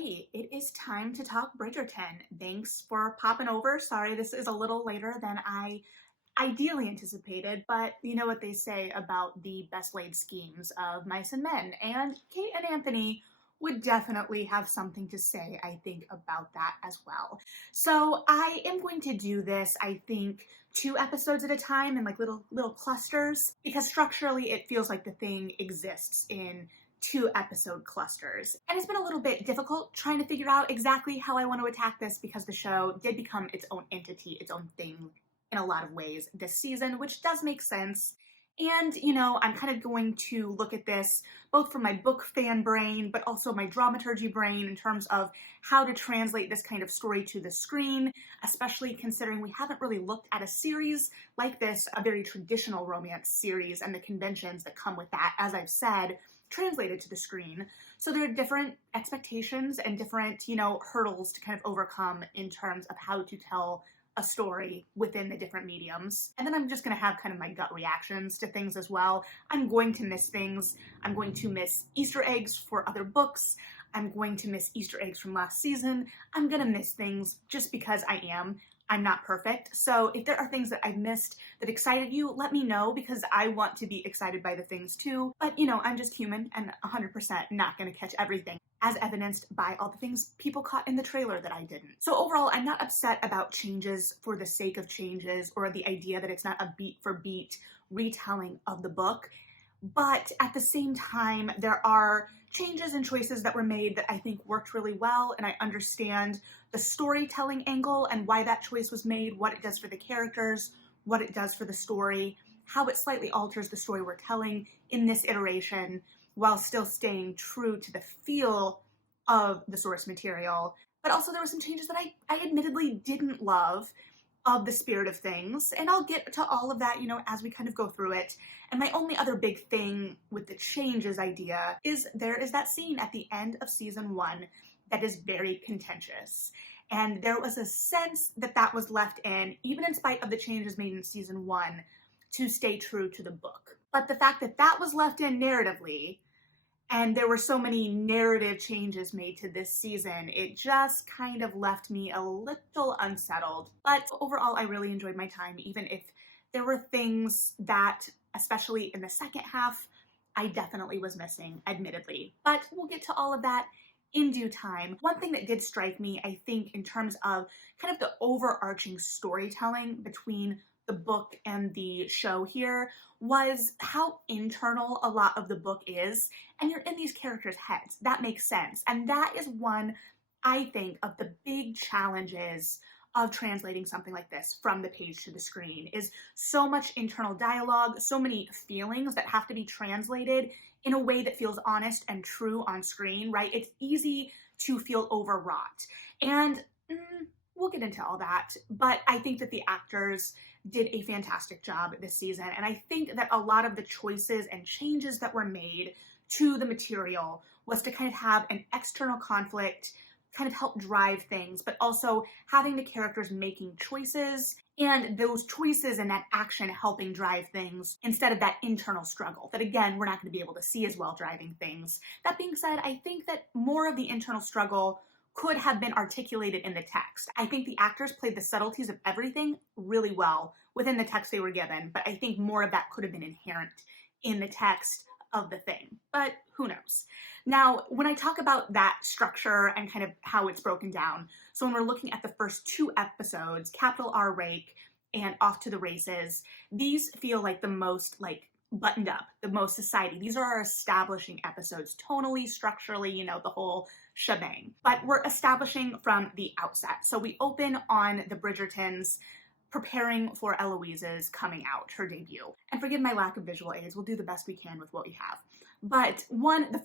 Hey, it is time to talk Bridgerton. Thanks for popping over. Sorry, this is a little later than I ideally anticipated, but you know what they say about the best laid schemes of mice and men, and Kate and Anthony would definitely have something to say, I think, about that as well. So I am going to do this, I think, 2 episodes at a time in like little clusters, because structurally it feels like the thing exists in 2 episode clusters. And it's been a little bit difficult trying to figure out exactly how I want to attack this because the show did become its own entity, its own thing in a lot of ways this season, which does make sense. And, you know, I'm kind of going to look at this both from my book fan brain, but also my dramaturgy brain in terms of how to translate this kind of story to the screen, especially considering we haven't really looked at a series like this, a very traditional romance series, and the conventions that come with that, as I've said, translated to the screen. So there are different expectations and different, you know, hurdles to kind of overcome in terms of how to tell a story within the different mediums. And then I'm just going to have kind of my gut reactions to things as well. I'm going to miss things. I'm going to miss Easter eggs for other books. I'm going to miss Easter eggs from last season. I'm going to miss things just because I am. I'm not perfect. So if there are things that I've missed that excited you, let me know, because I want to be excited by the things too. But you know, I'm just human and 100% not going to catch everything, as evidenced by all the things people caught in the trailer that I didn't. So overall, I'm not upset about changes for the sake of changes or the idea that it's not a beat for beat retelling of the book. But at the same time, there are changes and choices that were made that I think worked really well, and I understand the storytelling angle and why that choice was made, what it does for the characters, what it does for the story, how it slightly alters the story we're telling in this iteration while still staying true to the feel of the source material. But also there were some changes that I admittedly didn't love of the spirit of things, and I'll get to all of that, you know, as we kind of go through it. And my only other big thing with the changes idea is there is that scene at the end of season 1 that is very contentious. And there was a sense that that was left in, even in spite of the changes made in season 1, to stay true to the book. But the fact that that was left in narratively, and there were so many narrative changes made to this season, it just kind of left me a little unsettled. But overall, I really enjoyed my time, even if there were things that, especially in the second half, I definitely was missing, admittedly. But we'll get to all of that in due time. One thing that did strike me, I think, in terms of kind of the overarching storytelling between the book and the show here, was how internal a lot of the book is, and you're in these characters' heads. That makes sense. And that is one, I think, of the big challenges of translating something like this from the page to the screen, is so much internal dialogue, so many feelings that have to be translated in a way that feels honest and true on screen, right? It's easy to feel overwrought. And we'll get into all that, but I think that the actors did a fantastic job this season. And I think that a lot of the choices and changes that were made to the material was to kind of have an external conflict kind of help drive things, but also having the characters making choices and those choices and that action helping drive things instead of that internal struggle that, again, we're not going to be able to see as well driving things. That being said, I think that more of the internal struggle could have been articulated in the text. I think the actors played the subtleties of everything really well within the text they were given, but I think more of that could have been inherent in the text of the thing, but who knows? Now, when I talk about that structure and kind of how it's broken down, so when we're looking at the first 2 episodes, capital R Rake and Off to the Races, these feel like the most like buttoned up, the most society. These are our establishing episodes, tonally, structurally, you know, the whole shebang. But we're establishing from the outset. So we open on the Bridgertons preparing for Eloise's coming out, her debut. And forgive my lack of visual aids, we'll do the best we can with what we have. But the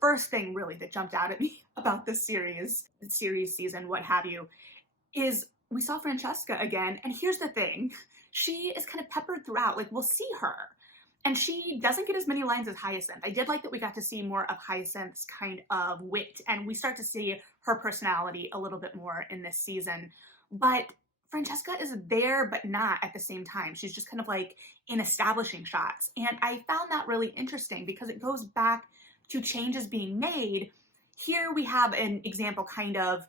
first thing really that jumped out at me about this series, season, what have you, is we saw Francesca again. And here's the thing, she is kind of peppered throughout. Like, we'll see her, and she doesn't get as many lines as Hyacinth. I did like that we got to see more of Hyacinth's kind of wit, and we start to see her personality a little bit more in this season. But Francesca is there, but not at the same time. She's just kind of like in establishing shots. And I found that really interesting because it goes back to changes being made Here we have an example kind of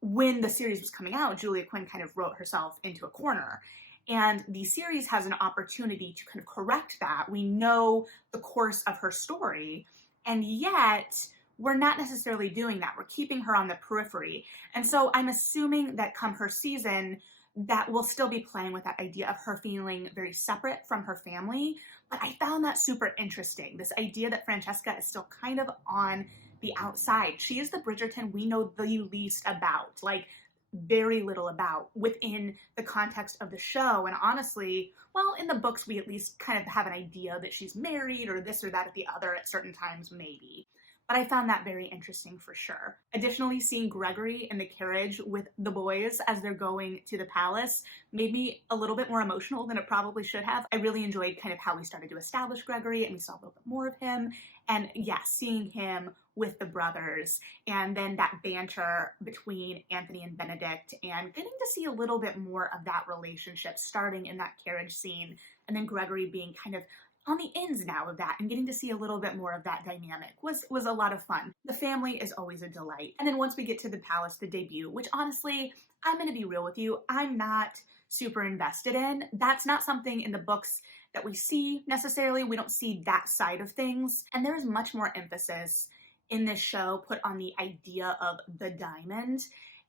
when the series was coming out, Julia Quinn kind of wrote herself into a corner. And the series has an opportunity to kind of correct that. We know the course of her story, and yet we're not necessarily doing that. We're keeping her on the periphery. And so I'm assuming that come her season, that we'll still be playing with that idea of her feeling very separate from her family. But I found that super interesting. This idea that Francesca is still kind of on the outside. She is the Bridgerton we know the least about, like very little about within the context of the show. And honestly, well, in the books, we at least kind of have an idea that she's married or this or that at the other at certain times, maybe. But I found that very interesting for sure. Additionally, seeing Gregory in the carriage with the boys as they're going to the palace made me a little bit more emotional than it probably should have. I really enjoyed kind of how we started to establish Gregory and we saw a little bit more of him. And yeah, seeing him with the brothers and then that banter between Anthony and Benedict and getting to see a little bit more of that relationship starting in that carriage scene and then Gregory being kind of on the ends now of that and getting to see a little bit more of that dynamic was a lot of fun. The family is always a delight. And then once we get to the palace, the debut, which honestly, I'm going to be real with you, I'm not super invested in. That's not something in the books that we see necessarily. We don't see that side of things. And there's much more emphasis in this show put on the idea of the diamond.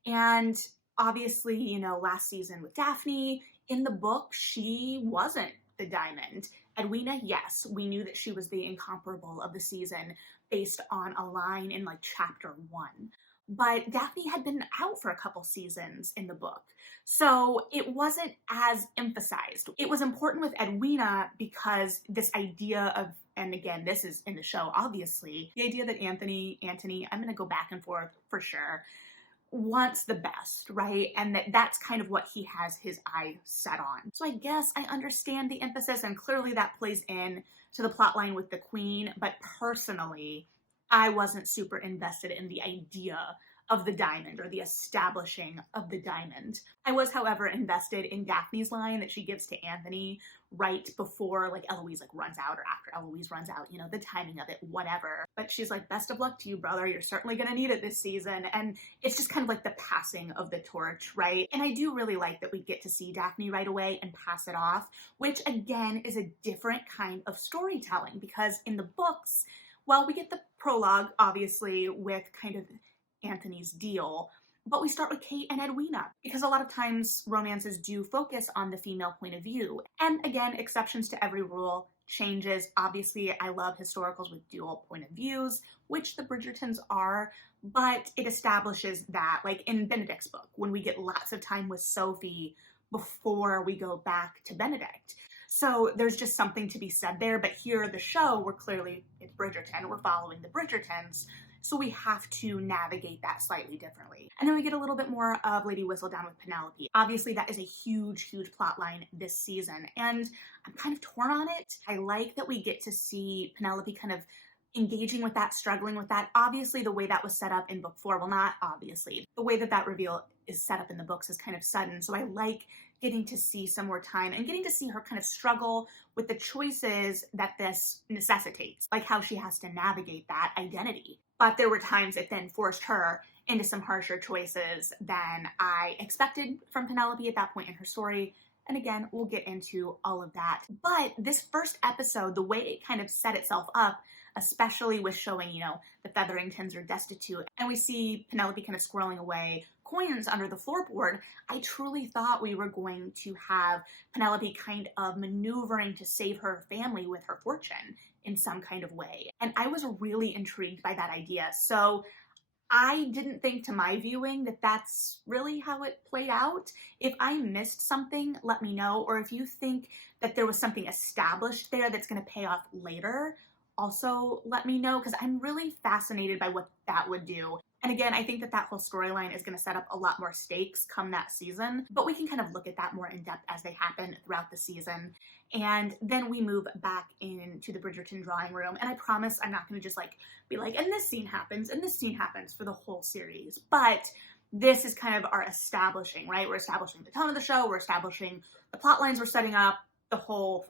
And obviously, you know, last season with Daphne, in the book, she wasn't the diamond. Edwina, yes, we knew that she was the incomparable of the season based on a line in like chapter 1. But Daphne had been out for a couple seasons in the book. So it wasn't as emphasized. It was important with Edwina because this idea of, and again, this is in the show, obviously, the idea that Anthony, I'm going to go back and forth for sure, wants the best, right? And that's kind of what he has his eye set on. So I guess I understand the emphasis and clearly that plays in to the plot line with the queen, but personally, I wasn't super invested in the idea of the diamond or the establishing of the diamond. I was, however, invested in Daphne's line that she gives to Anthony right before like Eloise like runs out or after Eloise runs out, you know, the timing of it, whatever. But she's like, best of luck to you, brother. You're certainly gonna need it this season. And it's just kind of like the passing of the torch, right? And I do really like that we get to see Daphne right away and pass it off, which again is a different kind of storytelling because in the books, well, we get the prologue, obviously, with kind of Anthony's deal, but we start with Kate and Edwina because a lot of times romances do focus on the female point of view. And again, exceptions to every rule, changes. Obviously, I love historicals with dual point of views, which the Bridgertons are, but it establishes that, like in Benedict's book, when we get lots of time with Sophie before we go back to Benedict. So there's just something to be said there, but here the show, we're clearly, it's Bridgerton, we're following the Bridgertons, so we have to navigate that slightly differently. And then we get a little bit more of Lady Whistledown with Penelope. Obviously, that is a huge, huge plot line this season, and I'm kind of torn on it. I like that we get to see Penelope kind of engaging with that, struggling with that. Obviously, the way that was set up in book 4, well, not obviously, the way that that reveal is set up in the books is kind of sudden, so I like getting to see some more time and getting to see her kind of struggle with the choices that this necessitates, like how she has to navigate that identity. But there were times it then forced her into some harsher choices than I expected from Penelope at that point in her story. And again, we'll get into all of that. But this first episode, the way it kind of set itself up, especially with showing, you know, the Featheringtons are destitute, and we see Penelope kind of squirreling away coins under the floorboard, I truly thought we were going to have Penelope kind of maneuvering to save her family with her fortune in some kind of way. And I was really intrigued by that idea. So I didn't think to my viewing that that's really how it played out. If I missed something, let me know. Or if you think that there was something established there that's going to pay off later, also let me know, because I'm really fascinated by what that would do. And again, I think that that whole storyline is going to set up a lot more stakes come that season, but we can kind of look at that more in depth as they happen throughout the season. And then we move back into the Bridgerton drawing room. And I promise I'm not going to just like be like, and this scene happens, and this scene happens for the whole series. But this is kind of our establishing, right? We're establishing the tone of the show. We're establishing the plot lines we're setting up, the whole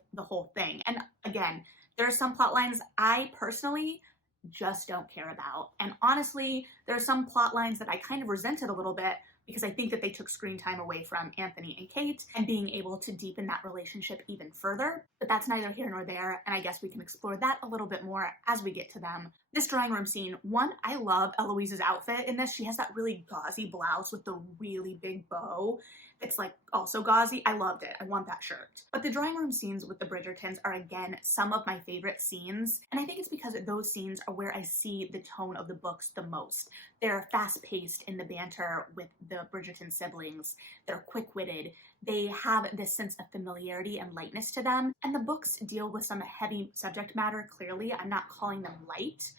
thing. And again, there are some plot lines I personally just don't care about. And honestly, there are some plot lines that I kind of resented a little bit because I think that they took screen time away from Anthony and Kate and being able to deepen that relationship even further. But that's neither here nor there, and I guess we can explore that a little bit more as we get to them. This drawing room scene, one, I love Eloise's outfit in this. She has that really gauzy blouse with the really big bow. It's like also gauzy. I loved it. I want that shirt. But the drawing room scenes with the Bridgertons are again some of my favorite scenes. And I think it's because those scenes are where I see the tone of the books the most. They're fast-paced in the banter with the Bridgerton siblings. They're quick-witted. They have this sense of familiarity and lightness to them. And the books deal with some heavy subject matter, clearly. I'm not calling them light,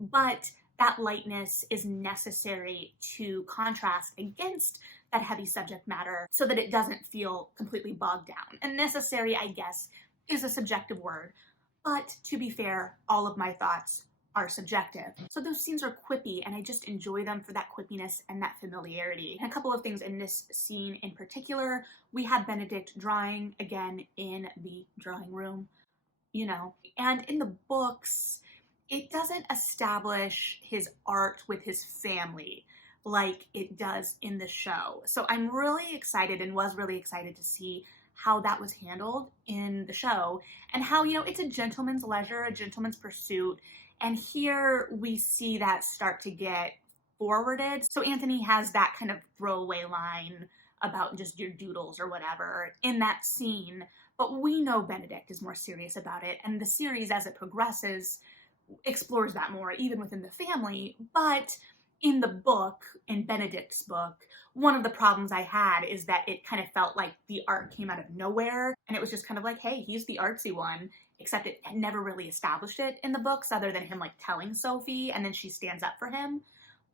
but that lightness is necessary to contrast against that heavy subject matter so that it doesn't feel completely bogged down. And necessary, I guess, is a subjective word, but to be fair, all of my thoughts are subjective. So those scenes are quippy, and I just enjoy them for that quippiness and that familiarity. And a couple of things in this scene in particular, we have Benedict drawing again in the drawing room, you know, and in the books, it doesn't establish his art with his family like it does in the show. So I'm really excited and was really excited to see how that was handled in the show and how, you know, it's a gentleman's leisure, a gentleman's pursuit. And here we see that start to get forwarded. So Anthony has that kind of throwaway line about just your doodles or whatever in that scene. But we know Benedict is more serious about it. And the series, as it progresses, explores that more, even within the family. But in the book, in Benedict's book, one of the problems I had is that it kind of felt like the art came out of nowhere, and it was just kind of like, hey, he's the artsy one, except it never really established it in the books other than him like telling Sophie, and then she stands up for him.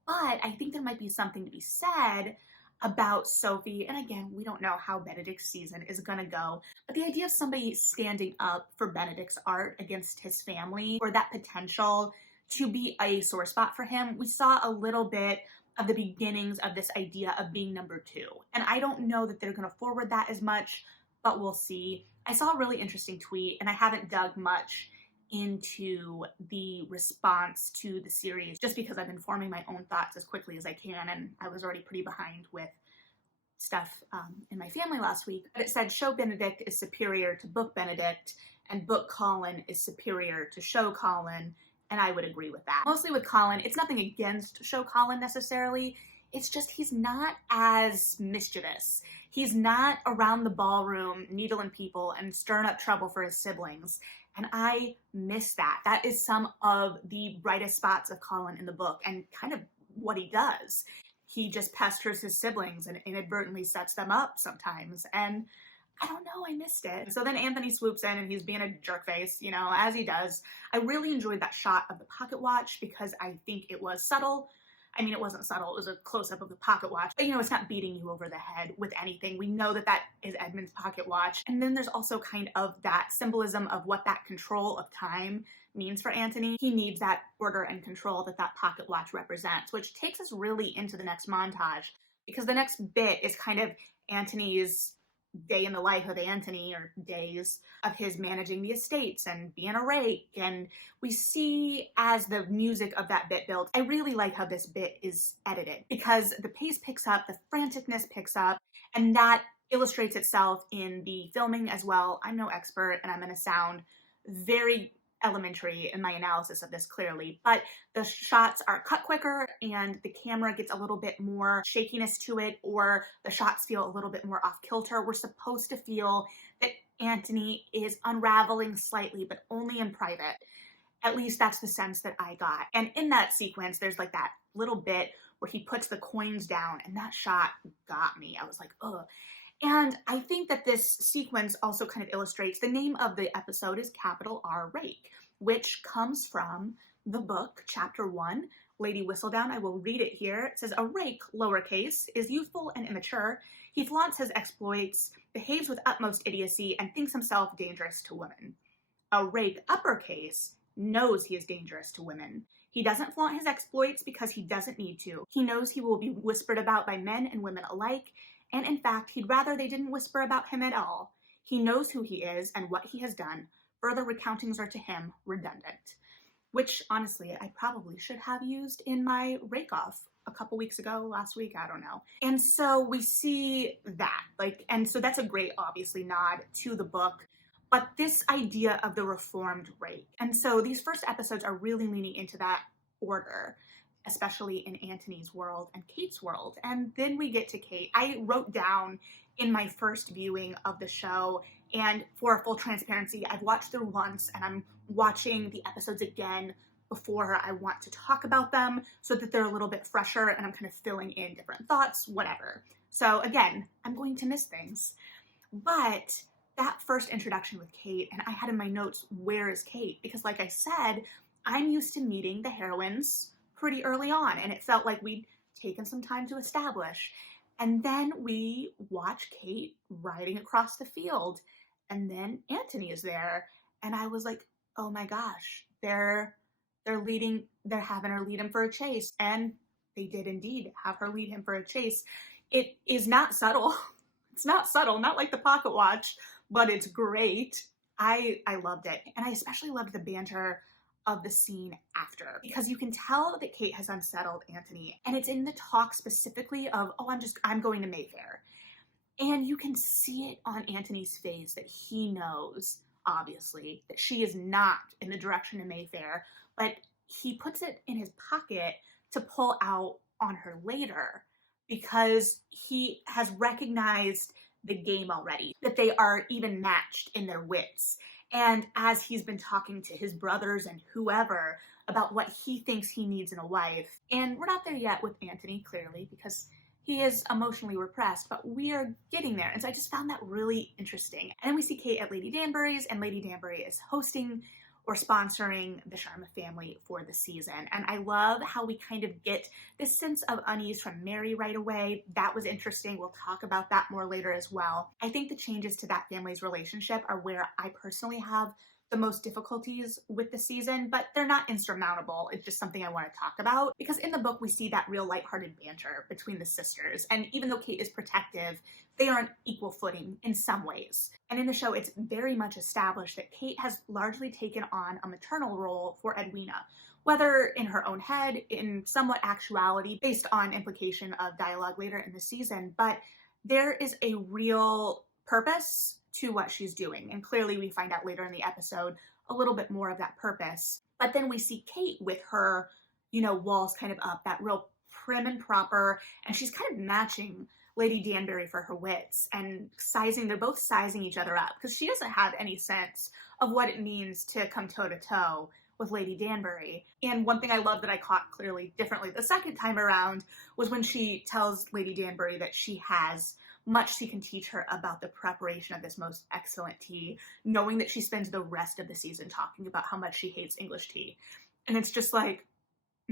But I think there might be something to be said about Sophie, and again, we don't know how Benedict's season is gonna go, but the idea of somebody standing up for Benedict's art against his family, or that potential to be a sore spot for him, we saw a little bit of the beginnings of this idea of being number two. And I don't know that they're gonna forward that as much, but we'll see. I saw a really interesting tweet, and I haven't dug much into the response to the series just because I've been forming my own thoughts as quickly as I can, and I was already pretty behind with stuff in my family last week. But it said show Benedict is superior to book Benedict, and book Colin is superior to show Colin, and I would agree with that. Mostly with Colin, it's nothing against show Colin necessarily, it's just he's not as mischievous. He's not around the ballroom needling people and stirring up trouble for his siblings. And I miss that. That is some of the brightest spots of Colin in the book and kind of what he does. He just pesters his siblings and inadvertently sets them up sometimes. And I don't know, I missed it. So then Anthony swoops in and he's being a jerk face, you know, as he does. I really enjoyed that shot of the pocket watch because I think it was subtle. I mean, it wasn't subtle, it was a close-up of the pocket watch. But, you know, it's not beating you over the head with anything. We know that that is Edmund's pocket watch. And then there's also kind of that symbolism of what that control of time means for Anthony. He needs that order and control that that pocket watch represents, which takes us really into the next montage, because the next bit is kind of Anthony's day in the life of Anthony, or days of his managing the estates and being a rake. And we see as the music of that bit builds, I really like how this bit is edited because the pace picks up, the franticness picks up, and that illustrates itself in the filming as well. I'm no expert and I'm going to sound very elementary in my analysis of this clearly, but the shots are cut quicker and the camera gets a little bit more shakiness to it, or the shots feel a little bit more off kilter. We're supposed to feel that Anthony is unraveling slightly, but only in private. At least that's the sense that I got. And in that sequence, there's like that little bit where he puts the coins down, and that shot got me. I was like, ugh. And I think that this sequence also kind of illustrates the name of the episode is capital R Rake, which comes from the book, chapter 1, Lady Whistledown. I will read it here. It says, a rake, lowercase, is youthful and immature. He flaunts his exploits, behaves with utmost idiocy, and thinks himself dangerous to women. A rake, uppercase, knows he is dangerous to women. He doesn't flaunt his exploits because he doesn't need to. He knows he will be whispered about by men and women alike, and in fact, he'd rather they didn't whisper about him at all. He knows who he is and what he has done. Further recountings are to him redundant. which honestly I probably should have used in my rake off a couple weeks ago, last week, I don't know. And so we see that, like, and so that's a great, obviously, nod to the book, but this idea of the reformed rake. And so these first episodes are really leaning into that order, especially in Anthony's world and Kate's world. And then we get to Kate. I wrote down in my first viewing of the show, and for full transparency, I've watched them once and I'm watching the episodes again before I want to talk about them so that they're a little bit fresher and I'm kind of filling in different thoughts, whatever. So again, I'm going to miss things. But that first introduction with Kate, and I had in my notes, where is Kate? Because like I said, I'm used to meeting the heroines pretty early on, and it felt like we'd taken some time to establish. And then we watch Kate riding across the field, and then Anthony is there, and I was like, oh my gosh, they're having her lead him for a chase, and they did indeed have her lead him for a chase. It is not subtle. It's not subtle, not like the pocket watch, but it's great. I loved it, and I especially loved the banter of the scene after, because you can tell that Kate has unsettled Anthony, and it's in the talk specifically of, oh, I'm going to Mayfair. And you can see it on Anthony's face that he knows, obviously, that she is not in the direction of Mayfair, but he puts it in his pocket to pull out on her later because he has recognized the game already, that they are even matched in their wits. And as he's been talking to his brothers and whoever about what he thinks he needs in a wife, and we're not there yet with Anthony, clearly, because he is emotionally repressed, but we are getting there. And so I just found that really interesting. And then we see Kate at Lady Danbury's, and Lady Danbury is hosting or sponsoring the Sharma family for the season. And I love how we kind of get this sense of unease from Mary right away. That was interesting. We'll talk about that more later as well. I think the changes to that family's relationship are where I personally have the most difficulties with the season, but they're not insurmountable. It's just something I want to talk about, because in the book we see that real lighthearted banter between the sisters, and even though Kate is protective, they are on equal footing in some ways. And in the show, it's very much established that Kate has largely taken on a maternal role for Edwina, whether in her own head, in somewhat actuality, based on implication of dialogue later in the season, but there is a real purpose to what she's doing. And clearly we find out later in the episode a little bit more of that purpose. But then we see Kate with her, walls kind of up, that real prim and proper, and she's kind of matching Lady Danbury for her wits and they're both sizing each other up, because she doesn't have any sense of what it means to come toe to toe with Lady Danbury. And one thing I love that I caught clearly differently the second time around was when she tells Lady Danbury that she has much she can teach her about the preparation of this most excellent tea, knowing that she spends the rest of the season talking about how much she hates English tea. And it's just like,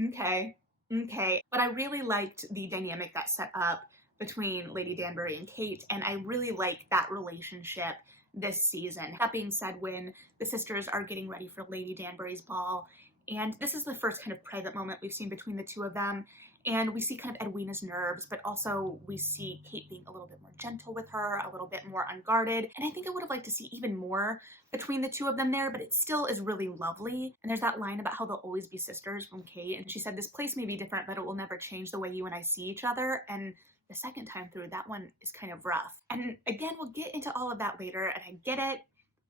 okay. But I really liked the dynamic that set up between Lady Danbury and Kate, and I really like that relationship this season. That being said, when the sisters are getting ready for Lady Danbury's ball, and this is the first kind of private moment we've seen between the two of them, and we see kind of Edwina's nerves, but also we see Kate being a little bit more gentle with her, a little bit more unguarded. And I think I would have liked to see even more between the two of them there, but it still is really lovely. And there's that line about how they'll always be sisters from Kate. And she said, this place may be different, but it will never change the way you and I see each other. And the second time through, that one is kind of rough. And again, we'll get into all of that later, and I get it,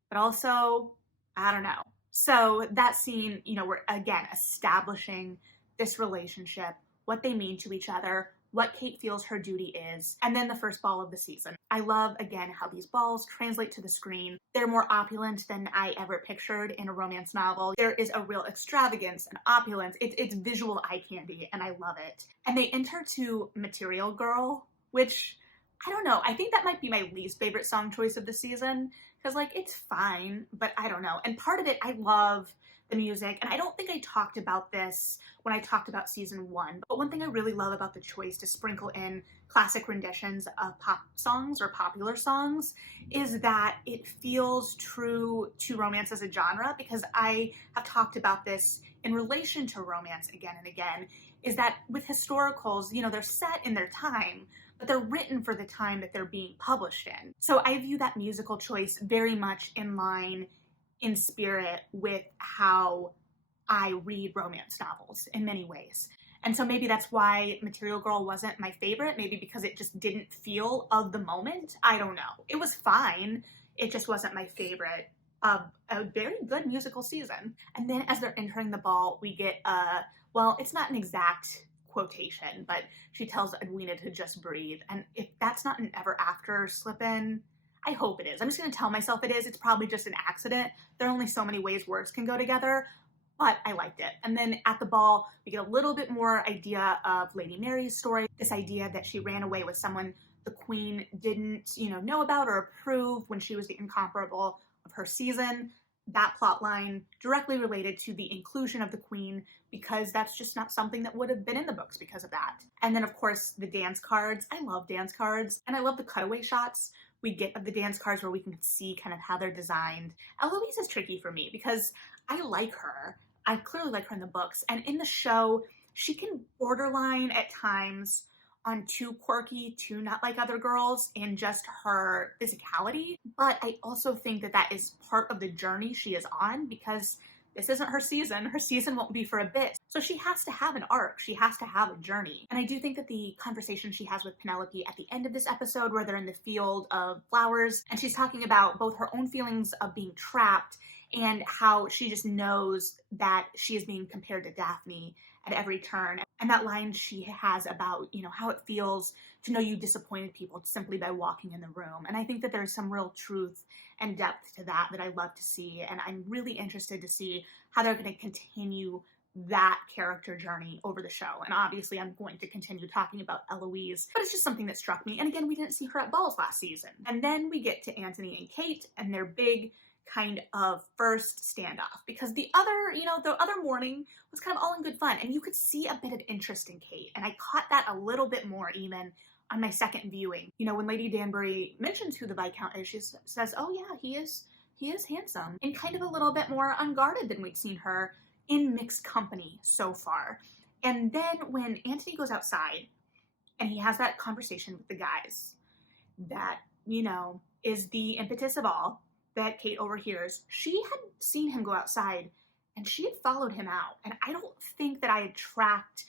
but also, I don't know. So that scene, we're again establishing this relationship, what they mean to each other, what Kate feels her duty is, and then the first ball of the season. I love, again, how these balls translate to the screen. They're more opulent than I ever pictured in a romance novel. There is a real extravagance and opulence. It's visual eye candy, and I love it. And they enter to Material Girl, which, I don't know, I think that might be my least favorite song choice of the season, because, it's fine, but I don't know. And part of it, I love the music, and I don't think I talked about this when I talked about season 1, but one thing I really love about the choice to sprinkle in classic renditions of pop songs or popular songs is that it feels true to romance as a genre, because I have talked about this in relation to romance again and again, is that with historicals, they're set in their time, but they're written for the time that they're being published in. So I view that musical choice very much in line, in spirit, with how I read romance novels in many ways. And so maybe that's why Material Girl wasn't my favorite, maybe because it just didn't feel of the moment. I don't know. It was fine. It just wasn't my favorite of a very good musical season. And then as they're entering the ball, we get well, it's not an exact quotation, but she tells Edwina to just breathe. And if that's not an ever after slip in, I hope it is. I'm just going to tell myself it is. It's probably just an accident. There are only so many ways words can go together, but I liked it. And then at the ball, we get a little bit more idea of Lady Mary's story. This idea that she ran away with someone the queen didn't, know about or approve when she was the incomparable of her season. That plot line directly related to the inclusion of the queen, because that's just not something that would have been in the books because of that. And then of course the dance cards. I love dance cards, and I love the cutaway shots we get of the dance cards where we can see kind of how they're designed. Eloise is tricky for me because I like her. I clearly like her in the books, and in the show, she can borderline at times on too quirky, too not like other girls in just her physicality. But I also think that that is part of the journey she is on, because this isn't her season. Her season won't be for a bit. So she has to have an arc. She has to have a journey. And I do think that the conversation she has with Penelope at the end of this episode, where they're in the field of flowers, and she's talking about both her own feelings of being trapped and how she just knows that she is being compared to Daphne at every turn. And that line she has about, how it feels to know you disappointed people simply by walking in the room. And I think that there's some real truth and depth to that I love to see. And I'm really interested to see how they're going to continue that character journey over the show. And obviously I'm going to continue talking about Eloise, but it's just something that struck me. And again, we didn't see her at balls last season. And then we get to Anthony and Kate and their big kind of first standoff, because the other morning was kind of all in good fun, and you could see a bit of interest in Kate, and I caught that a little bit more even on my second viewing. When Lady Danbury mentions who the Viscount is, she says, oh yeah, he is handsome, and kind of a little bit more unguarded than we've seen her in mixed company so far. And then when Anthony goes outside and he has that conversation with the guys that, is the impetus of all, that Kate overhears, she had seen him go outside and she had followed him out. And I don't think that I had tracked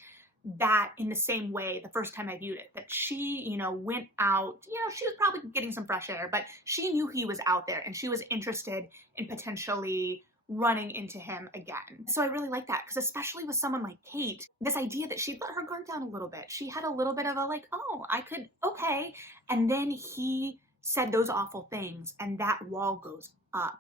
that in the same way the first time I viewed it, that she, went out, she was probably getting some fresh air, but she knew he was out there and she was interested in potentially running into him again. So I really like that, because especially with someone like Kate, this idea that she'd let her guard down a little bit. She had a little bit of a okay. And then he said those awful things, and that wall goes up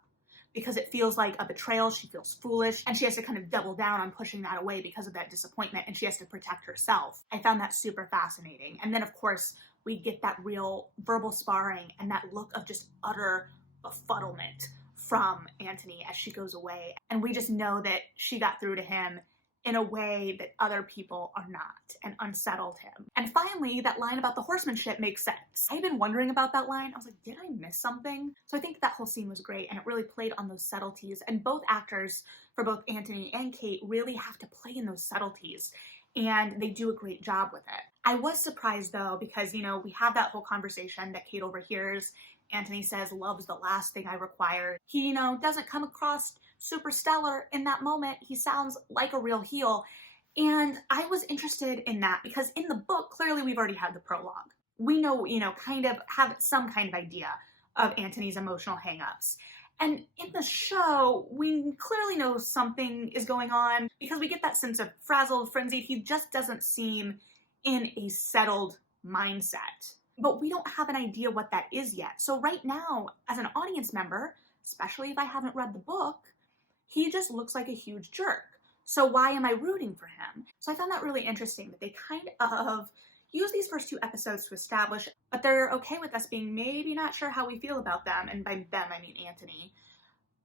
because it feels like a betrayal. She feels foolish, and she has to kind of double down on pushing that away because of that disappointment, and she has to protect herself. I found that super fascinating. And then of course we get that real verbal sparring and that look of just utter befuddlement from Anthony as she goes away, and we just know that she got through to him in a way that other people are not, and unsettled him. And finally, that line about the horsemanship makes sense. I had been wondering about that line. I was like, did I miss something? So I think that whole scene was great, and it really played on those subtleties. And both actors, for both Anthony and Kate, really have to play in those subtleties, and they do a great job with it. I was surprised though, because, we have that whole conversation that Kate overhears. Anthony says, love's the last thing I require. He, doesn't come across super stellar in that moment. He sounds like a real heel. And I was interested in that because in the book, clearly we've already had the prologue. We know, kind of have some kind of idea of Anthony's emotional hangups. And in the show, we clearly know something is going on because we get that sense of frazzled, frenzied. He just doesn't seem in a settled mindset. But we don't have an idea what that is yet. So right now, as an audience member, especially if I haven't read the book, he just looks like a huge jerk. So why am I rooting for him? So I found that really interesting, that they kind of use these first 2 episodes to establish, but they're okay with us being maybe not sure how we feel about them, and by them I mean Anthony,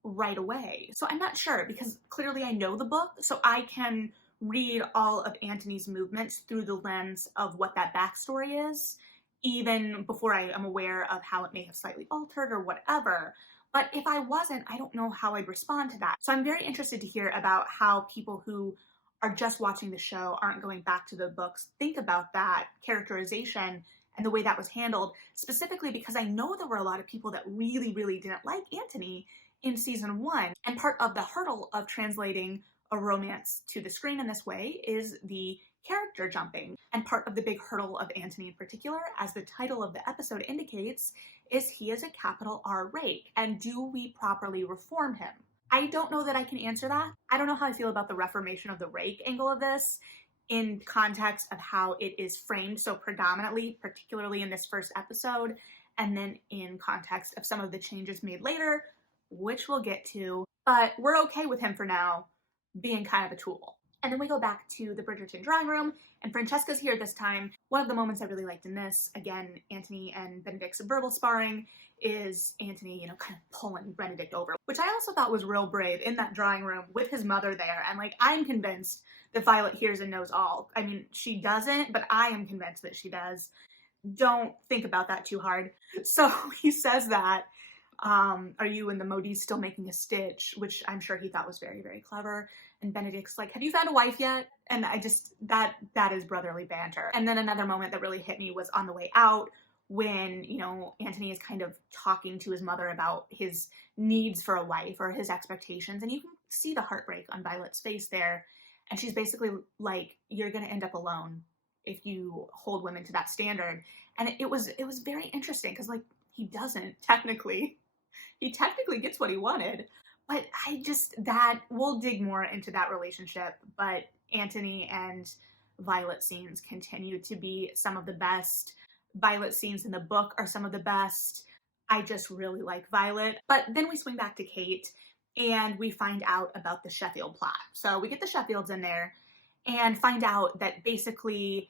right away. So I'm not sure, because clearly I know the book, so I can read all of Anthony's movements through the lens of what that backstory is, even before I am aware of how it may have slightly altered or whatever. But if I wasn't, I don't know how I'd respond to that. So I'm very interested to hear about how people who are just watching the show, aren't going back to the books, think about that characterization and the way that was handled, specifically because I know there were a lot of people that really, really didn't like Anthony in season 1. And part of the hurdle of translating a romance to the screen in this way is the character jumping. And part of the big hurdle of Anthony in particular, as the title of the episode indicates, is he is a capital R rake. And do we properly reform him? I don't know that I can answer that. I don't know how I feel about the reformation of the rake angle of this in context of how it is framed so predominantly, particularly in this first episode, and then in context of some of the changes made later, which we'll get to. But we're okay with him for now being kind of a tool. And then we go back to the Bridgerton drawing room, and Francesca's here this time. One of the moments I really liked in this, again, Anthony and Benedict's verbal sparring, is Anthony, kind of pulling Benedict over, which I also thought was real brave in that drawing room with his mother there. And I'm convinced that Violet hears and knows all. I mean, she doesn't, but I am convinced that she does. Don't think about that too hard. So he says that, are you and the Modis still making a stitch? Which I'm sure he thought was very, very clever. And Benedict's like, have you found a wife yet? And I just, that is brotherly banter. And then another moment that really hit me was on the way out when, Anthony is kind of talking to his mother about his needs for a wife or his expectations. And you can see the heartbreak on Violet's face there. And she's basically like, you're going to end up alone if you hold women to that standard. And it was very interesting because he doesn't technically. He technically gets what he wanted. But we'll dig more into that relationship. But Anthony and Violet scenes continue to be some of the best. Violet scenes in the book are some of the best. I just really like Violet. But then we swing back to Kate and we find out about the Sheffield plot. So we get the Sheffields in there and find out that basically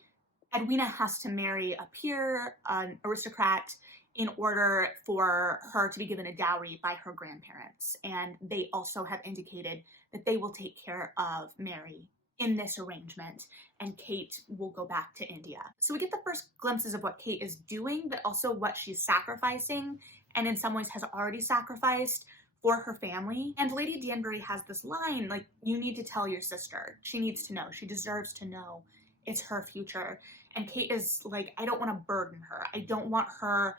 Edwina has to marry a peer, an aristocrat, in order for her to be given a dowry by her grandparents. And they also have indicated that they will take care of Mary in this arrangement, and Kate will go back to India. So we get the first glimpses of what Kate is doing, but also what she's sacrificing, and in some ways has already sacrificed for her family. And Lady Danbury has this line, you need to tell your sister. She needs to know. She deserves to know. It's her future. And Kate is like, I don't want to burden her. I don't want her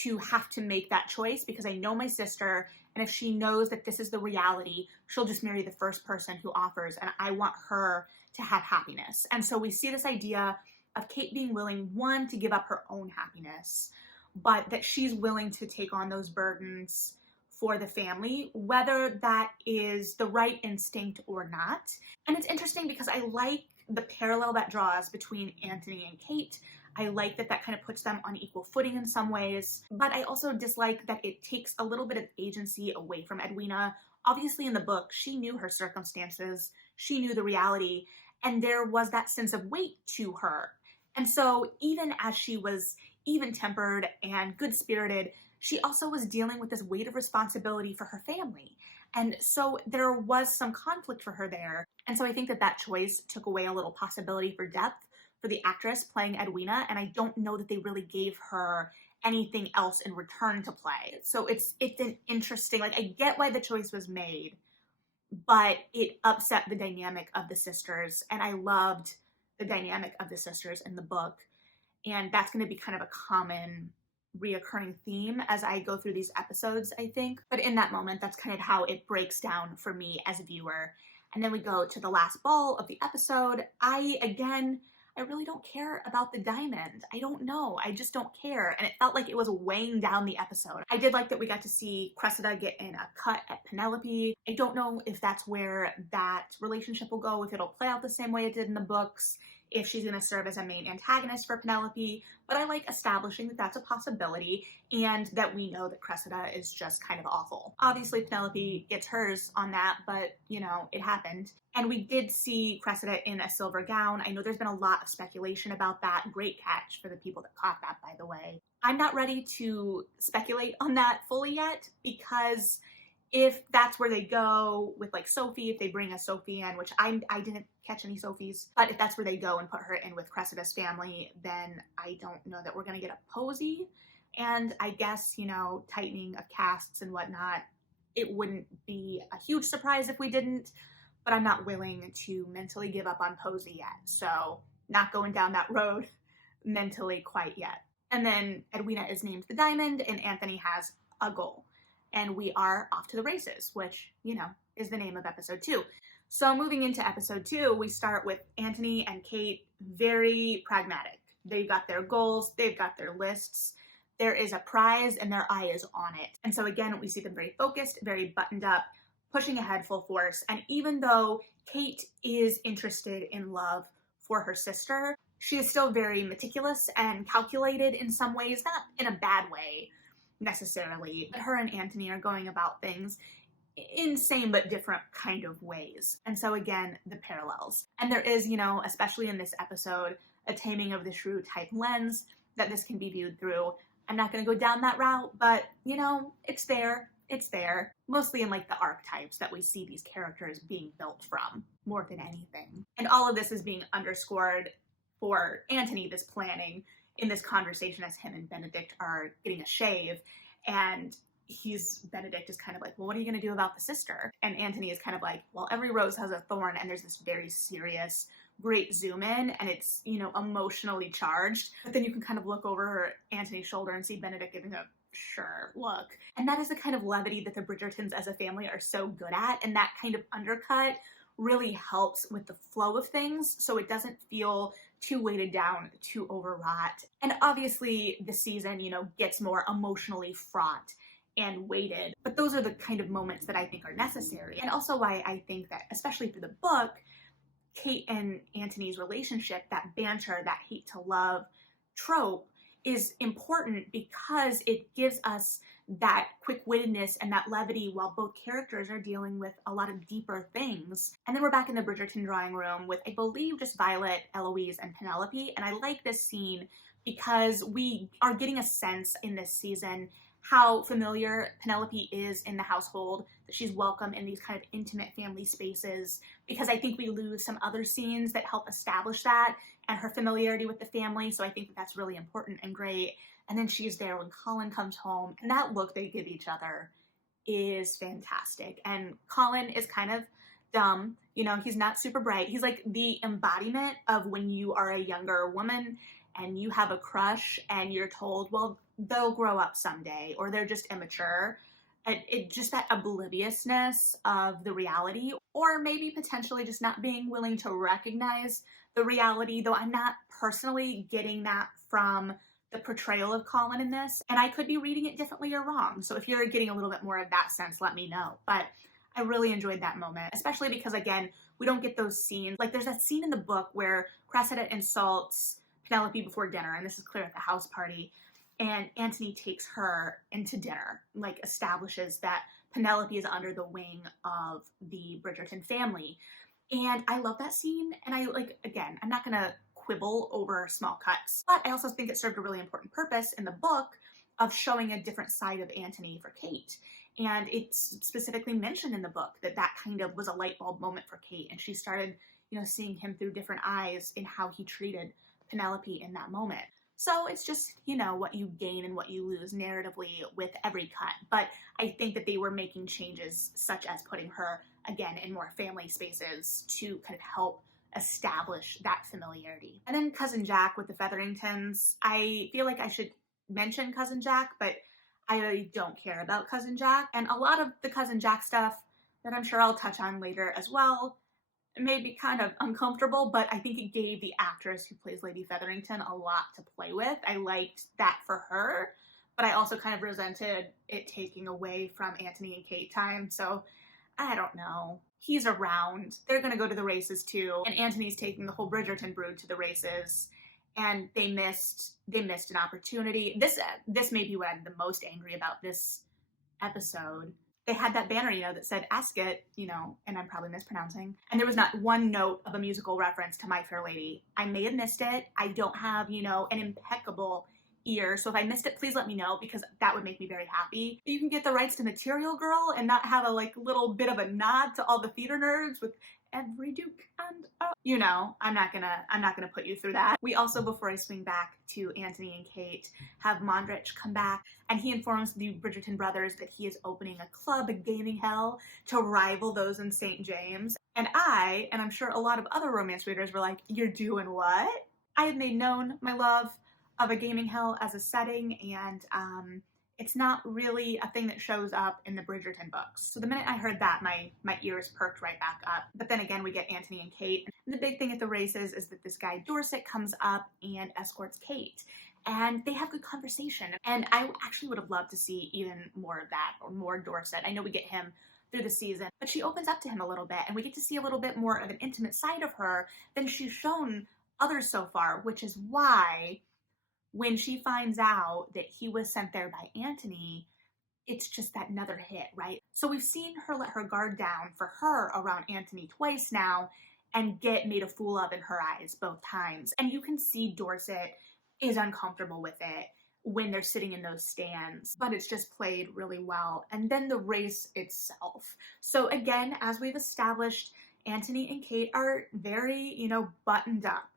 to have to make that choice because I know my sister, and if she knows that this is the reality, she'll just marry the first person who offers, and I want her to have happiness. And so we see this idea of Kate being willing, one, to give up her own happiness, but that she's willing to take on those burdens for the family, whether that is the right instinct or not. And it's interesting because I like the parallel that draws between Anthony and Kate. I like that kind of puts them on equal footing in some ways, but I also dislike that it takes a little bit of agency away from Edwina. Obviously in the book, she knew her circumstances, she knew the reality, and there was that sense of weight to her. And so even as she was even-tempered and good-spirited, she also was dealing with this weight of responsibility for her family. And so there was some conflict for her there. And so I think that choice took away a little possibility for depth for the actress playing Edwina, and I don't know that they really gave her anything else in return to play. So it's an interesting, I get why the choice was made, but it upset the dynamic of the sisters, and I loved the dynamic of the sisters in the book, and that's going to be kind of a common reoccurring theme as I go through these episodes, I think. But in that moment, that's kind of how it breaks down for me as a viewer. And then we go to the last ball of the episode. I really don't care about the diamond. I don't know. I just don't care. And it felt like it was weighing down the episode. I did like that we got to see Cressida get in a cut at Penelope. I don't know if that's where that relationship will go, if it'll play out the same way it did in the books, if she's going to serve as a main antagonist for Penelope, but I like establishing that that's a possibility and that we know that Cressida is just kind of awful. Obviously, Penelope gets hers on that, but, it happened. And we did see Cressida in a silver gown. I know there's been a lot of speculation about that. Great catch for the people that caught that, by the way. I'm not ready to speculate on that fully yet because if that's where they go with Sophie, if they bring a Sophie in, which I didn't catch any Sophies, but if that's where they go and put her in with Cressida's family, then I don't know that we're going to get a Posey. And I guess, tightening of casts and whatnot, it wouldn't be a huge surprise if we didn't, but I'm not willing to mentally give up on Posey yet. So not going down that road mentally quite yet. And then Edwina is named the Diamond and Anthony has a goal. And we are off to the races, which, is the name of episode 2. So moving into episode 2, we start with Anthony and Kate, very pragmatic. They've got their goals, they've got their lists. There is a prize and their eye is on it. And so again, we see them very focused, very buttoned up, pushing ahead full force. And even though Kate is interested in love for her sister, she is still very meticulous and calculated in some ways, not in a bad way necessarily. But her and Anthony are going about things in same but different kind of ways. And so again, the parallels. And there is, especially in this episode, a taming of the shrew type lens that this can be viewed through. I'm not going to go down that route, but it's there. It's there. Mostly in like the archetypes that we see these characters being built from, more than anything. And all of this is being underscored for Anthony, this planning in this conversation as him and Benedict are getting a shave. And Benedict is kind of like, well, what are you going to do about the sister? And Anthony is kind of like, well, every rose has a thorn. And there's this very serious, great zoom in, and it's, emotionally charged. But then you can kind of look over Anthony's shoulder and see Benedict giving a sure look. And that is the kind of levity that the Bridgertons as a family are so good at. And that kind of undercut really helps with the flow of things, so it doesn't feel too weighted down, too overwrought. And obviously the season, gets more emotionally fraught and weighted. But those are the kind of moments that I think are necessary. And also why I think that, especially through the book, Kate and Anthony's relationship, that banter, that hate to love trope, is important because it gives us that quick-wittedness and that levity while both characters are dealing with a lot of deeper things. And then we're back in the Bridgerton drawing room with, I believe, just Violet, Eloise, and Penelope. And I like this scene because we are getting a sense in this season how familiar Penelope is in the household, that she's welcome in these kind of intimate family spaces, because I think we lose some other scenes that help establish that and her familiarity with the family. So I think that's really important and great. And then she's there when Colin comes home, and that look they give each other is fantastic. And Colin is kind of dumb, he's not super bright. He's like the embodiment of when you are a younger woman and you have a crush and you're told, well, they'll grow up someday, or they're just immature. It just that obliviousness of the reality, or maybe potentially just not being willing to recognize the reality, though I'm not personally getting that from the portrayal of Colin in this. And I could be reading it differently or wrong. So if you're getting a little bit more of that sense, let me know. But I really enjoyed that moment, especially because, again, we don't get those scenes. Like there's that scene in the book where Cressida insults Penelope before dinner, and this is clear at the house party. And Anthony takes her into dinner, like establishes that Penelope is under the wing of the Bridgerton family. And I love that scene. And again, I'm not going to quibble over small cuts, but I also think it served a really important purpose in the book of showing a different side of Anthony for Kate. And it's specifically mentioned in the book that kind of was a light bulb moment for Kate. And she started, seeing him through different eyes in how he treated Penelope in that moment. So it's just, what you gain and what you lose narratively with every cut. But I think that they were making changes such as putting her, again, in more family spaces to kind of help establish that familiarity. And then Cousin Jack with the Featheringtons. I feel like I should mention Cousin Jack, but I really don't care about Cousin Jack. And a lot of the Cousin Jack stuff that I'm sure I'll touch on later as well may be kind of uncomfortable, but I think it gave the actress who plays Lady Featherington a lot to play with. I liked that for her, but I also kind of resented it taking away from Anthony and Kate time. So I don't know. He's around. They're going to go to the races too. And Anthony's taking the whole Bridgerton brood to the races, and they missed an opportunity. This may be what I'm the most angry about this episode. They had that banner, that said "Ask It," and I'm probably mispronouncing. And there was not one note of a musical reference to My Fair Lady. I may have missed it. I don't have, an impeccable ear. So if I missed it, please let me know, because that would make me very happy. You can get the rights to Material Girl and not have a little bit of a nod to all the theater nerds with every duke and I'm not gonna put you through that. We also, before I swing back to Anthony and Kate, have Mondrich come back, and he informs the Bridgerton brothers that he is opening a club, a gaming hell, to rival those in St. James. And I'm sure a lot of other romance readers were like, you're doing what? I had made known my love of a gaming hell as a setting, and It's not really a thing that shows up in the Bridgerton books. So the minute I heard that, my ears perked right back up. But then again, we get Anthony and Kate. And the big thing at the races is that this guy Dorset comes up and escorts Kate. And they have good conversation. And I actually would have loved to see even more of that, or more Dorset. I know we get him through the season, but she opens up to him a little bit, and we get to see a little bit more of an intimate side of her than she's shown others so far, which is why when she finds out that he was sent there by Anthony, it's just that another hit, right? So we've seen her let her guard down for her around Anthony twice now and get made a fool of in her eyes both times. And you can see Dorset is uncomfortable with it when they're sitting in those stands, but it's just played really well. And then the race itself. So again, as we've established, Anthony and Kate are very, buttoned up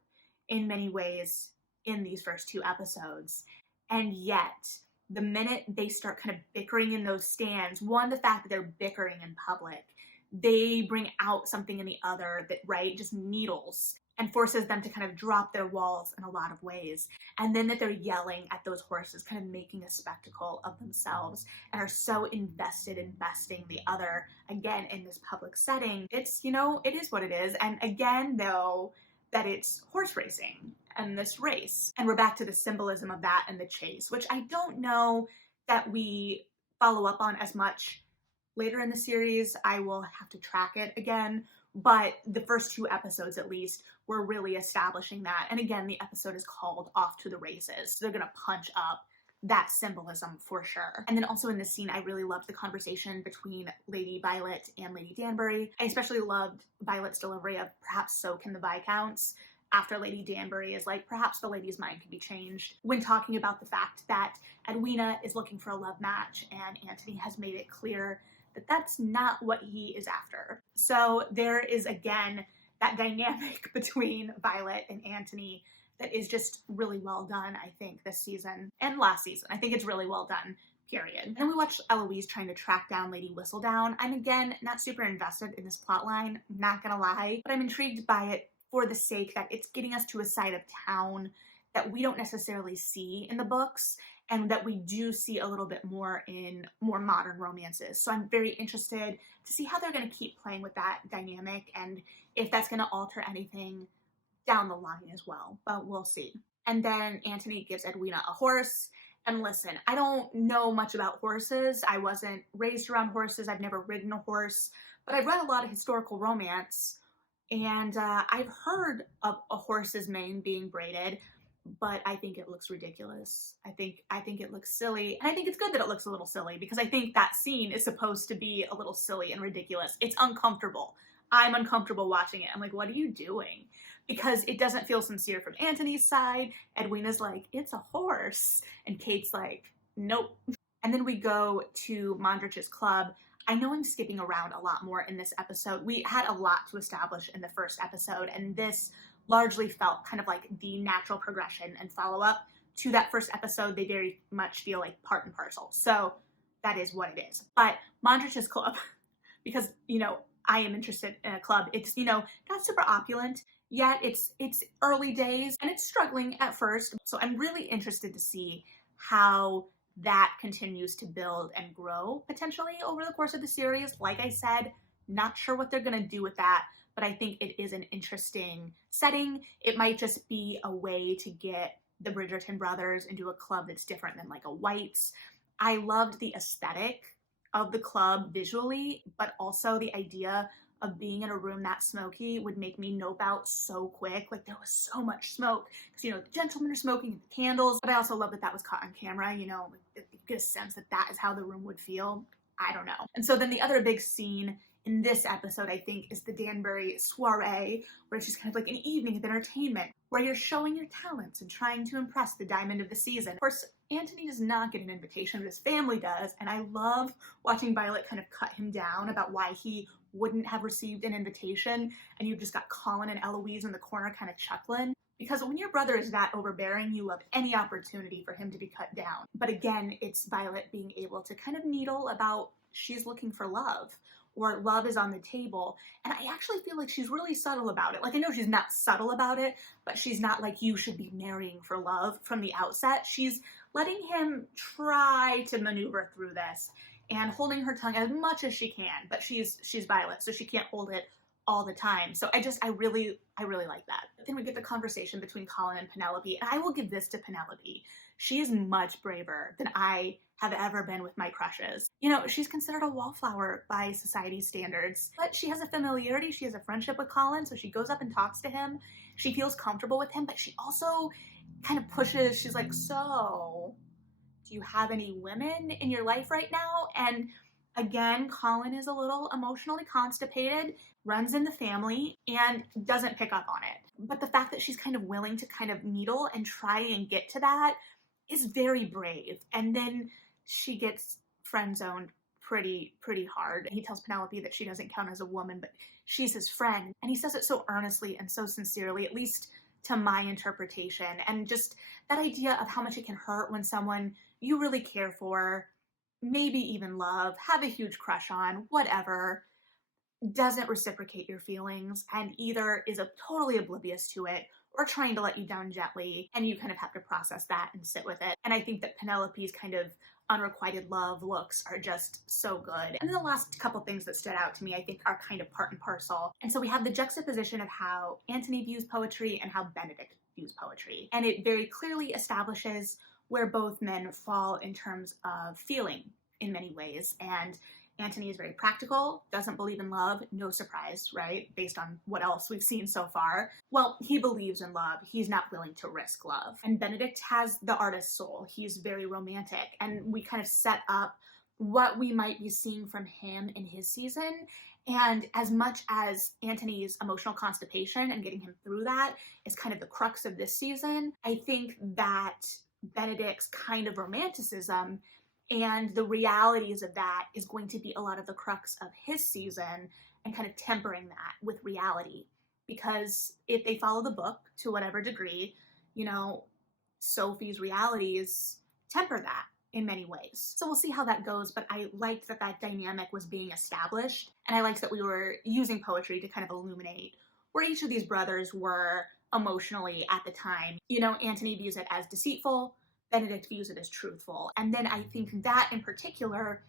in many ways in these first 2 episodes. And yet, the minute they start kind of bickering in those stands, one, the fact that they're bickering in public, they bring out something in the other that, right, just needles and forces them to kind of drop their walls in a lot of ways. And then that they're yelling at those horses, kind of making a spectacle of themselves, and are so invested in besting the other, again, in this public setting. It's, it is what it is. And again, though, that it's horse racing and this race. And we're back to the symbolism of that and the chase, which I don't know that we follow up on as much later in the series. I will have to track it again. But the first 2 episodes, at least, were really establishing that. And again, the episode is called Off to the Races. So they're going to punch up that symbolism for sure. And then also in this scene, I really loved the conversation between Lady Violet and Lady Danbury. I especially loved Violet's delivery of perhaps so can the Viscounts, after Lady Danbury is like, perhaps the lady's mind can be changed, when talking about the fact that Edwina is looking for a love match and Anthony has made it clear that that's not what he is after. So there is, again, that dynamic between Violet and Anthony that is just really well done, I think, this season and last season. I think it's really well done, period. And we watched Eloise trying to track down Lady Whistledown. I'm, again, not super invested in this plot line, not gonna lie, but I'm intrigued by it for the sake that it's getting us to a side of town that we don't necessarily see in the books, and that we do see a little bit more in more modern romances. So I'm very interested to see how they're going to keep playing with that dynamic, and if that's going to alter anything down the line as well, but we'll see. And then Anthony gives Edwina a horse. And listen, I don't know much about horses. I wasn't raised around horses. I've never ridden a horse, but I've read a lot of historical romance, and I've heard of a horse's mane being braided, but I think it looks ridiculous. I think it looks silly, and I think it's good that it looks a little silly, because I think that scene is supposed to be a little silly and ridiculous. It's uncomfortable. I'm uncomfortable watching it. I'm like, what are you doing? Because it doesn't feel sincere from Anthony's side. Edwina's like, it's a horse, and Kate's like, nope. And then we go to Mondrich's club. I know I'm skipping around a lot more in this episode. We had a lot to establish in the first episode, and this largely felt kind of like the natural progression and follow-up to that first episode. They very much feel like part and parcel. So that is what it is. But Mondrich's club, because, I am interested in a club. It's, not super opulent yet. It's early days, and it's struggling at first. So I'm really interested to see how that continues to build and grow potentially over the course of the series. Like I said, not sure what they're going to do with that, but I think it is an interesting setting. It might just be a way to get the Bridgerton brothers into a club that's different than like a White's. I loved the aesthetic of the club visually, but also the idea of being in a room that smoky would make me nope out so quick. Like, there was so much smoke because, the gentlemen are smoking the candles, but I also love that that was caught on camera. You get a sense that that is how the room would feel. I don't know. And so then the other big scene in this episode, I think, is the Danbury soiree, where it's just kind of like an evening of entertainment where you're showing your talents and trying to impress the diamond of the season. Of course, Anthony does not get an invitation, but his family does, and I love watching Violet kind of cut him down about why he wouldn't have received an invitation, and you've just got Colin and Eloise in the corner kind of chuckling. Because when your brother is that overbearing, you love any opportunity for him to be cut down. But again, it's Violet being able to kind of needle about she's looking for love, or love is on the table. And I actually feel like she's really subtle about it. Like, I know she's not subtle about it, but she's not like, you should be marrying for love from the outset. She's letting him try to maneuver through this and holding her tongue as much as she can, but she's Violet, so she can't hold it all the time. So I really like that. Then we get the conversation between Colin and Penelope, and I will give this to Penelope. She is much braver than I have ever been with my crushes. You know, she's considered a wallflower by society's standards, but she has a familiarity, she has a friendship with Colin, so she goes up and talks to him. She feels comfortable with him, but she also kind of pushes, she's like, so, do you have any women in your life right now? And again, Colin is a little emotionally constipated, runs in the family, and doesn't pick up on it. But the fact that she's kind of willing to kind of needle and try and get to that is very brave. And then she gets friend-zoned pretty hard. He tells Penelope that she doesn't count as a woman, but she's his friend. And he says it so earnestly and so sincerely, at least to my interpretation. And just that idea of how much it can hurt when someone you really care for, maybe even love, have a huge crush on, whatever, doesn't reciprocate your feelings and either is totally oblivious to it or trying to let you down gently, and you kind of have to process that and sit with it. And I think that Penelope's kind of unrequited love looks are just so good. And then the last couple things that stood out to me, I think, are kind of part and parcel. And so we have the juxtaposition of how Anthony views poetry and how Benedict views poetry. And it very clearly establishes where both men fall in terms of feeling in many ways. And Anthony is very practical, doesn't believe in love, no surprise, right? Based on what else we've seen so far. Well, he believes in love, he's not willing to risk love. And Benedict has the artist's soul, he's very romantic, and we kind of set up what we might be seeing from him in his season. And as much as Anthony's emotional constipation and getting him through that is kind of the crux of this season, I think that Benedict's kind of romanticism and the realities of that is going to be a lot of the crux of his season and kind of tempering that with reality. Because if they follow the book to whatever degree, you know, Sophie's realities temper that in many ways. So we'll see how that goes, but I liked that that dynamic was being established, and I liked that we were using poetry to kind of illuminate where each of these brothers were emotionally at the time. You know, Anthony views it as deceitful, Benedict views it as truthful. And then I think that in particular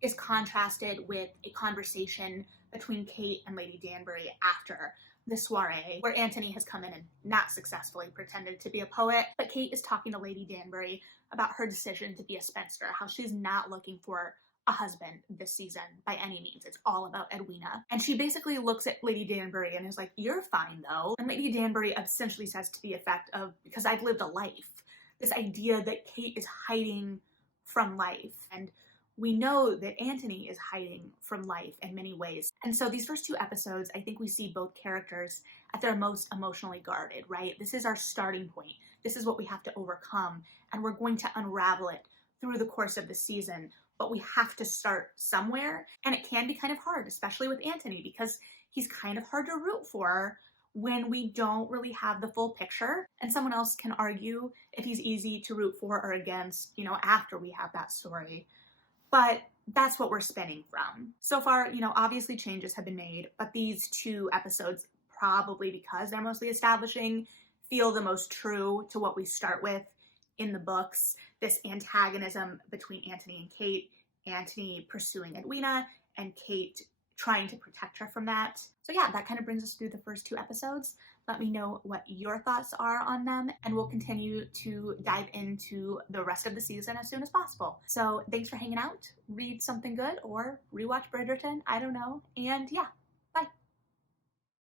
is contrasted with a conversation between Kate and Lady Danbury after the soiree, where Anthony has come in and not successfully pretended to be a poet, but Kate is talking to Lady Danbury about her decision to be a spinster, how she's not looking for a husband this season by any means. It's all about Edwina. And she basically looks at Lady Danbury and is like, you're fine though. And Lady Danbury essentially says to the effect of, because I've lived a life. This idea that Kate is hiding from life. And we know that Anthony is hiding from life in many ways. And so these first two episodes, I think we see both characters at their most emotionally guarded, right? This is our starting point. This is what we have to overcome. And we're going to unravel it through the course of the season. But we have to start somewhere. And it can be kind of hard, especially with Anthony, because he's kind of hard to root for when we don't really have the full picture. And someone else can argue if he's easy to root for or against, you know, after we have that story. But that's what we're spinning from. So far, you know, obviously changes have been made, but these two episodes, probably because they're mostly establishing, feel the most true to what we start with in the books. This antagonism between Anthony and Kate, Anthony pursuing Edwina, and Kate trying to protect her from that. So yeah, that kind of brings us through the first two episodes. Let me know what your thoughts are on them, and we'll continue to dive into the rest of the season as soon as possible. So thanks for hanging out. Read something good or rewatch Bridgerton, I don't know. And yeah,